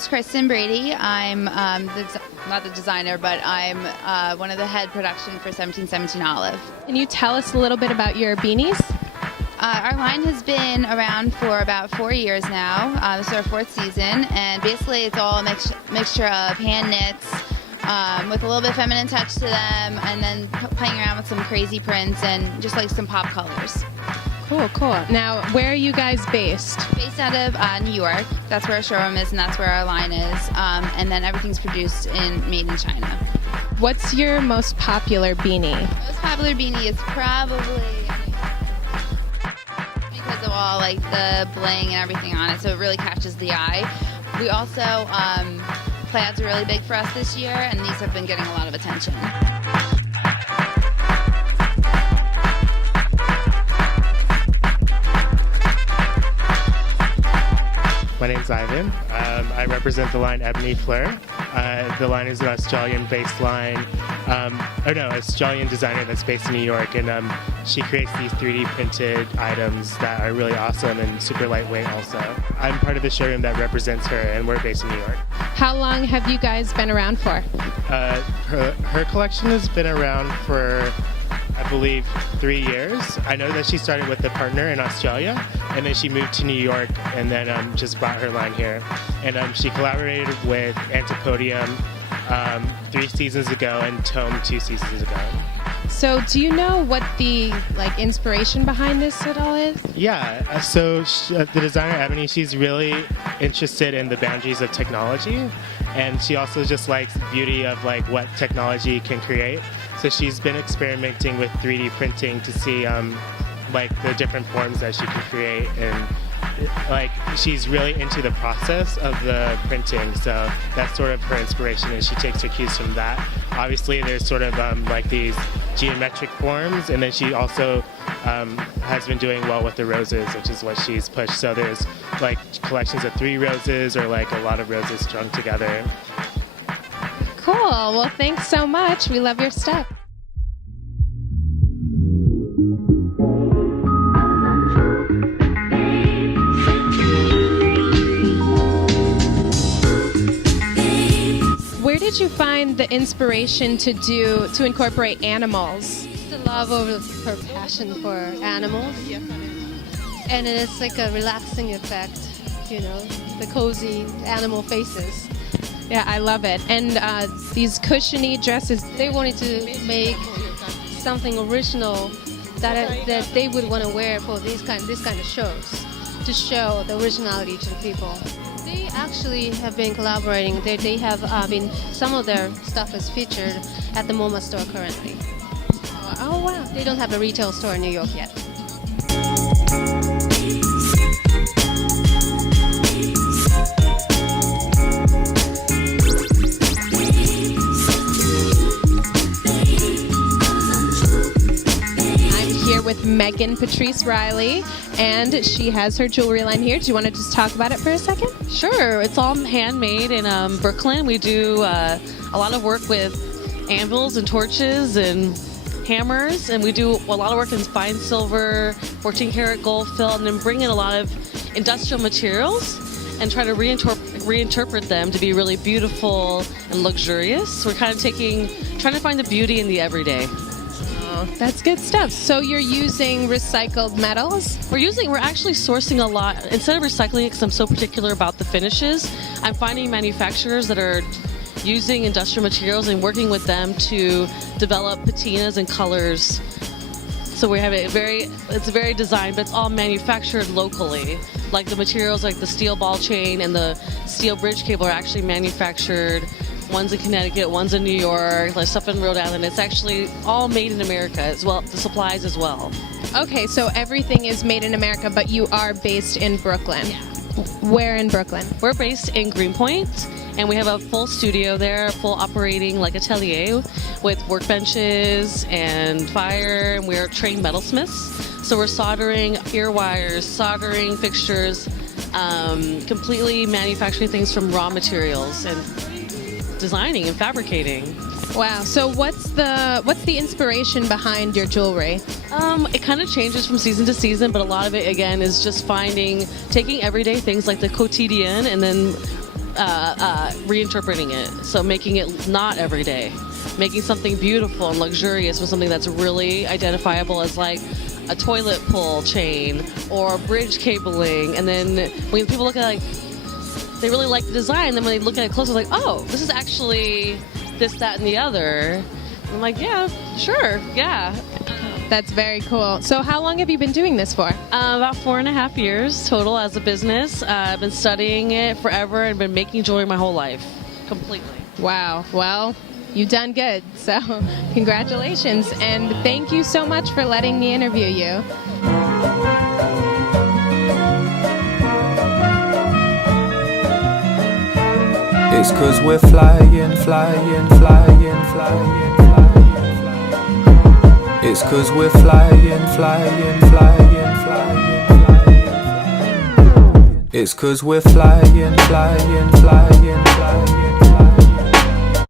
name's Kristen Brady. I'm not the designer, but I'm one of the head production for 1717 Olive. Can you tell us a little bit about your beanies? Our line has been around for about 4 years now. This is our 4th season, and basically it's all a mixture of hand knits with a little bit of feminine touch to them, and then playing around with some crazy prints and just like some pop colors. Cool, cool. Now, where are you guys based? Based out of New York. That's where our showroom is, and that's where our line is. And then everything's produced made in China. What's your most popular beanie? Most popular beanie is probably because of all like the bling and everything on it, so it really catches the eye. We also plaids are really big for us this year, and these have been getting a lot of attention. My name's Ivan. I represent the line Ebony Fleur. The line is an Australian-based line, Australian designer that's based in New York, and she creates these 3D printed items that are really awesome and super lightweight also. I'm part of the showroom that represents her, and we're based in New York. How long have you guys been around for? Her collection has been around for, I believe, 3 years. I know that she started with a partner in Australia, and then she moved to New York, and then just brought her line here. And she collaborated with Antipodium 3 seasons ago and Tome 2 seasons ago. So do you know what the inspiration behind this at all is? Yeah, so the designer Ebony, she's really interested in the boundaries of technology, and she also just likes beauty of what technology can create. So she's been experimenting with 3D printing to see the different forms that she can create, and she's really into the process of the printing, so that's sort of her inspiration, and she takes her cues from that. Obviously there's sort of these geometric forms, and then she also has been doing well with the roses, which is what she's pushed. So there's collections of 3 roses or a lot of roses strung together. Cool. Well, thanks so much. We love your stuff. Where did you find the inspiration to incorporate animals? The love of her passion for animals, and it's like a relaxing effect, the cozy animal faces. Yeah, I love it. And these cushiony dresses, They wanted to make something original that they would want to wear for this kind of shows, to show the originality to the people. They actually have been collaborating. They have some of their stuff is featured at the MoMA store currently. oh wow. They don't have a retail store in New York yet. With Megan Patrice Riley, and she has her jewelry line here. Do you want to just talk about it for a second? Sure. It's all handmade in Brooklyn. We do a lot of work with anvils and torches and hammers, and we do a lot of work in fine silver, 14 karat gold fill, and then bring in a lot of industrial materials and try to reinterpret them to be really beautiful and luxurious. We're kind of trying to find the beauty in the everyday. That's good stuff. So you're using recycled metals? We're actually sourcing a lot. Instead of recycling it, because I'm so particular about the finishes, I'm finding manufacturers that are using industrial materials and working with them to develop patinas and colors. So we have it's very designed, but it's all manufactured locally. Like the materials, like the steel ball chain and the steel bridge cable are actually manufactured. One's in Connecticut, one's in New York, like stuff in Rhode Island. It's actually all made in America as well, the supplies as well. Okay, so everything is made in America, but you are based in Brooklyn. Yeah. Where in Brooklyn? We're based in Greenpoint, and we have a full studio there, a full operating atelier with workbenches and fire, and we're trained metalsmiths. So we're soldering ear wires, soldering fixtures, completely manufacturing things from raw materials and designing and fabricating. Wow. So what's the inspiration behind your jewelry? It kind of changes from season to season, but a lot of it again is just taking everyday things like the quotidian and then reinterpreting it. So making it not everyday, making something beautiful and luxurious with something that's really identifiable as like a toilet pull chain or bridge cabling. And then when people look at it, like, they really like the design. Then when they look at it closer, like, oh, this is actually this, that, and the other. I'm like, yeah, sure, yeah. That's very cool. So how long have you been doing this for? About 4.5 years total as a business. I've been studying it forever and been making jewelry my whole life, completely. Wow. Well, you've done good. So congratulations. And thank you so much for letting me interview you. It's 'cause we're flying, flying, flying, flying, flying, flying. It's 'cause we're flying, flying, flying, flying, flying. It's 'cause we're flying, flying, flying, flying.